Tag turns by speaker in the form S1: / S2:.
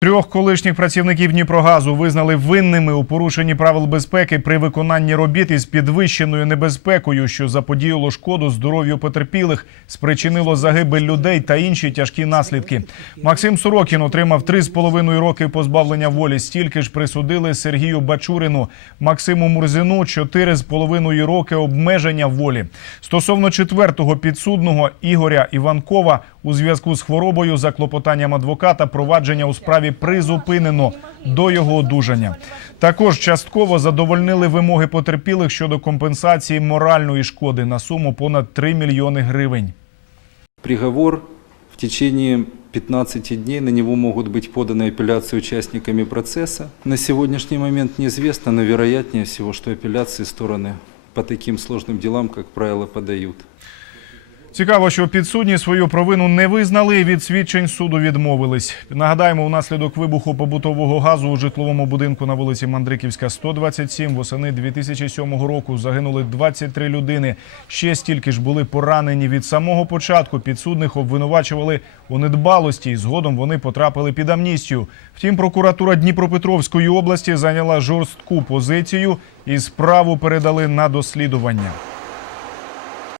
S1: Трьох колишніх працівників Дніпрогазу визнали винними у порушенні правил безпеки при виконанні робіт із підвищеною небезпекою, що заподіяло шкоду здоров'ю потерпілих, спричинило загибель людей та інші тяжкі наслідки. Максим Сорокін отримав три з половиною роки позбавлення волі. Стільки ж присудили Сергію Бачурину, Максиму Мурзину чотири з половиною роки обмеження волі. Стосовно четвертого підсудного Ігоря Іванкова у зв'язку з хворобою за клопотанням адвоката провадження у справі призупинено до його одужання. Також частково задовольнили вимоги потерпілих щодо компенсації моральної шкоди на суму понад 3 мільйони гривень.
S2: Приговор в течение 15 дней на него могут быть поданы апелляции участниками процесса. На сегодняшний момент неизвестно, но вероятнее всего, что апелляции стороны по таким сложным делам, как правило, подают.
S1: Цікаво, що підсудні свою провину не визнали від свідчень суду відмовились. Нагадаємо, унаслідок вибуху побутового газу у житловому будинку на вулиці Мандриківська, 127 восени 2007 року загинули 23 людини. Ще стільки ж були поранені. Від самого початку підсудних обвинувачували у недбалості, і згодом вони потрапили під амністію. Втім, прокуратура Дніпропетровської області зайняла жорстку позицію і справу передали на дослідування.